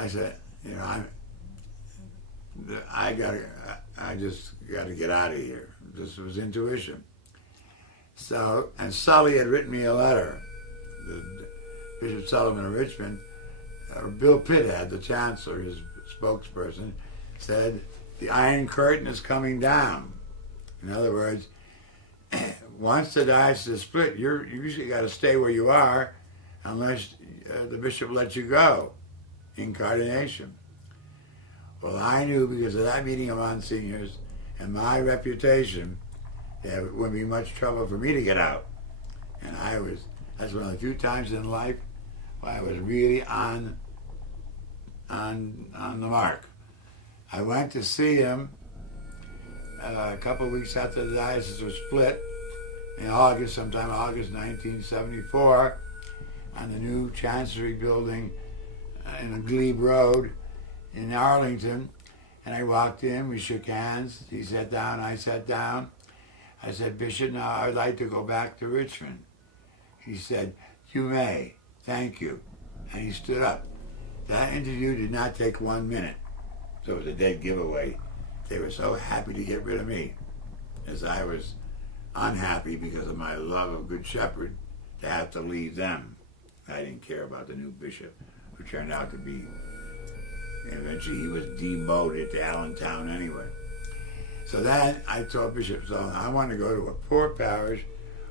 I said, you know, I just got to get out of here. This was intuition. So, and Sully had written me a letter. Bishop Sullivan of Richmond, Bill Pitthead, the chancellor, his spokesperson, said, the Iron Curtain is coming down. In other words, once the diocese is split, you usually got to stay where you are unless the bishop lets you go. Incarnation. Well, I knew because of that meeting of Monsignors and my reputation, there wouldn't be much trouble for me to get out. And that's one of the few times in life where I was really on the mark. I went to see him a couple of weeks after the diocese was split in August, sometime August 1974, on the new Chancery building in Glebe Road in Arlington. And I walked in, we shook hands, he sat down, I sat down. I said, Bishop, now I'd like to go back to Richmond. He said, you may, thank you. And he stood up. That interview did not take 1 minute. So it was a dead giveaway. They were so happy to get rid of me, as I was unhappy because of my love of Good Shepherd to have to leave them. I didn't care about the new bishop, who turned out to be, eventually he was demoted to Allentown anyway. So then I told Bishop Sullivan, I want to go to a poor parish,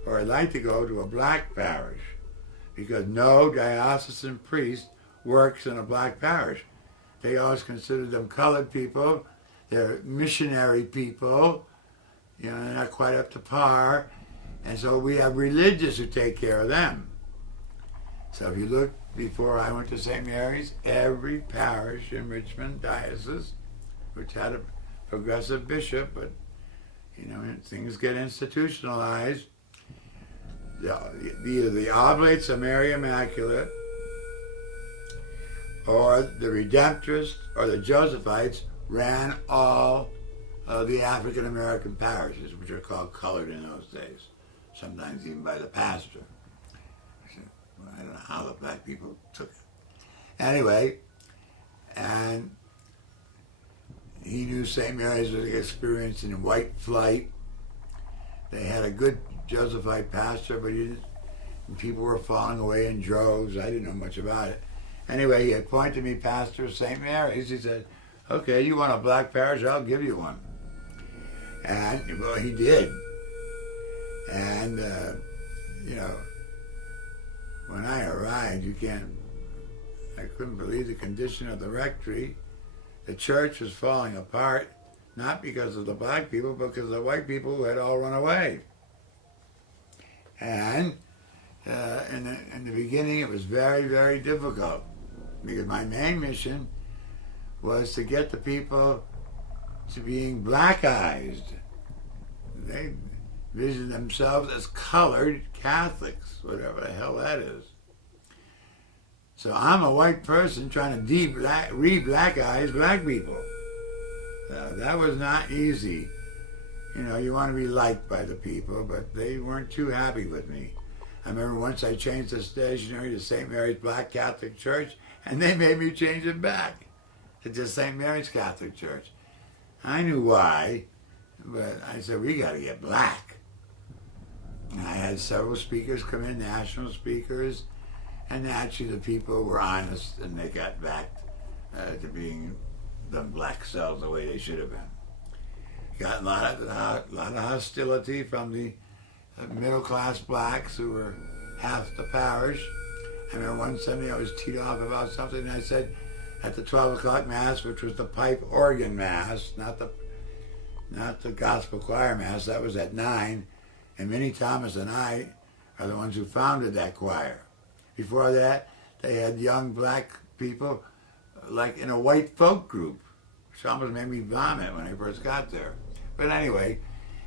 or I'd like to go to a black parish, because no diocesan priest works in a black parish. They always consider them colored people, they're missionary people, you know, they're not quite up to par, and so we have religious who take care of them. So if you look, before I went to St. Mary's, every parish in Richmond diocese, which had a progressive bishop, but you know, things get institutionalized. Either the Oblates of Mary Immaculate, or the Redemptorists, or the Josephites ran all of the African American parishes, which are called colored in those days, sometimes even by the pastor. I don't know how the black people took it. Anyway, and he knew St. Mary's was experiencing white flight. They had a good Josephite pastor, but people were falling away in droves. I didn't know much about it. Anyway, he appointed me pastor of St. Mary's. He said, okay, you want a black parish? I'll give you one. And, well, he did. And, you know, when I arrived, I couldn't believe the condition of the rectory. The church was falling apart, not because of the black people, but because of the white people who had all run away. And in the beginning, it was very, very difficult, because my main mission was to get the people to being black-eyed. They vision themselves as colored Catholics, whatever the hell that is. So I'm a white person trying to re-black-eyes black people. That was not easy. You know, you want to be liked by the people, but they weren't too happy with me. I remember once I changed the stationery to St. Mary's Black Catholic Church, and they made me change it back to just St. Mary's Catholic Church. I knew why, but I said, we got to get black. And I had several speakers come in, national speakers, and naturally the people were honest, and they got back to being the black cells the way they should have been. Got a lot of hostility from the middle-class blacks who were half the parish. I remember one Sunday I was teed off about something, and I said, at the 12 o'clock Mass, which was the pipe organ Mass, not the gospel choir Mass, that was at 9, and Minnie Thomas and I are the ones who founded that choir. Before that, they had young black people, like in a white folk group, which almost made me vomit when I first got there. But anyway,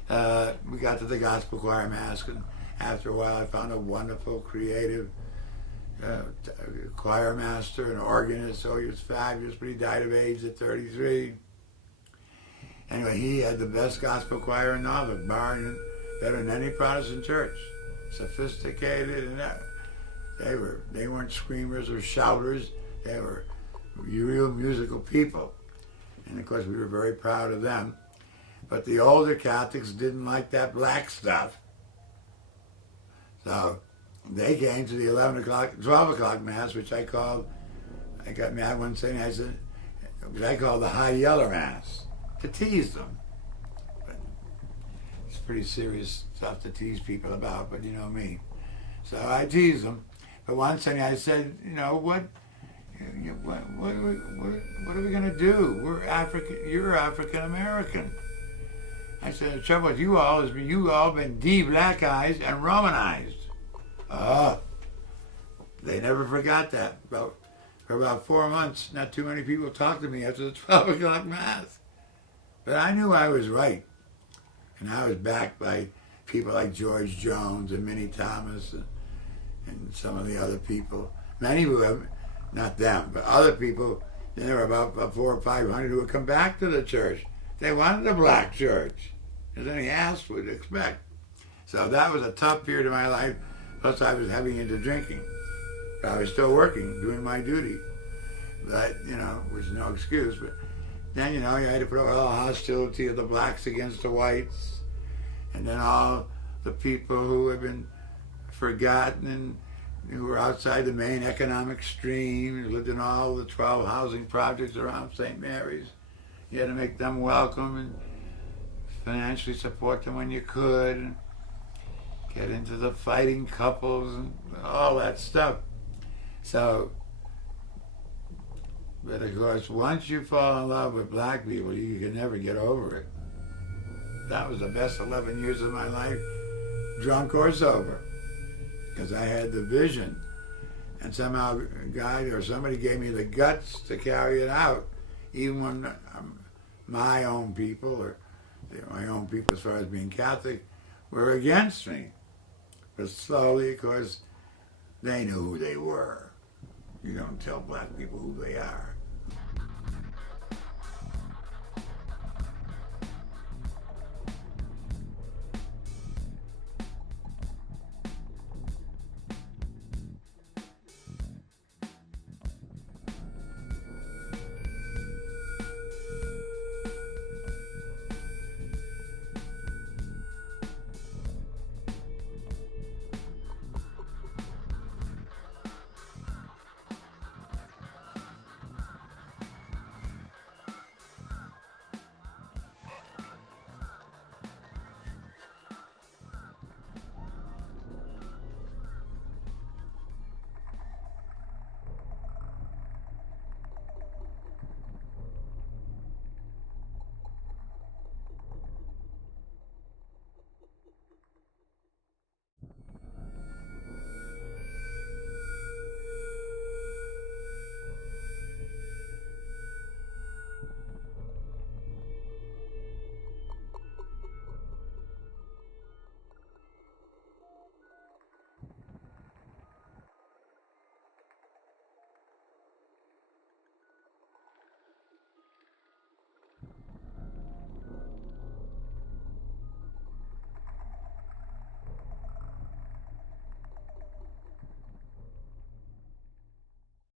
we got to the gospel choir Mass, and after a while I found a wonderful, creative choir master, an organist, so he was fabulous, but he died of AIDS at 33. Anyway, he had the best gospel choir in Norfolk, better than any Protestant church. Sophisticated, and they weren't screamers or shouters. They were real musical people. And of course we were very proud of them. But the older Catholics didn't like that black stuff. So they came to the 11 o'clock, 12 o'clock Mass, which I got mad one Sunday, I said, which I called the High Yeller Mass, to tease them. But it's pretty serious stuff to tease people about, but you know me. So I teased them. But one Sunday I said, what are we going to do? We're African, you're African American. I said, the trouble with you all is you all been de-blackized and Romanized. They never forgot that. For about 4 months, not too many people talked to me after the 12 o'clock Mass. But I knew I was right. And I was backed by people like George Jones and Minnie Thomas and some of the other people. Many who have, not them, but other people, there were about 400 or 500 who would come back to the church. They wanted a black church, as any ass would expect. So that was a tough period of my life. Plus I was heavy into drinking. But I was still working, doing my duty. But, was no excuse. But then, you had to put up all the hostility of the blacks against the whites. And then all the people who had been forgotten and who were outside the main economic stream, who lived in all the 12 housing projects around St. Mary's. You had to make them welcome and financially support them when you could, and get into the fighting couples and all that stuff. So, but of course, once you fall in love with black people, you can never get over it. That was the best 11 years of my life, drunk or sober, because I had the vision. And somehow a guy or somebody gave me the guts to carry it out, even when my own people, or my own people as far as being Catholic, were against me. But slowly, of course, they knew who they were. You don't tell black people who they are.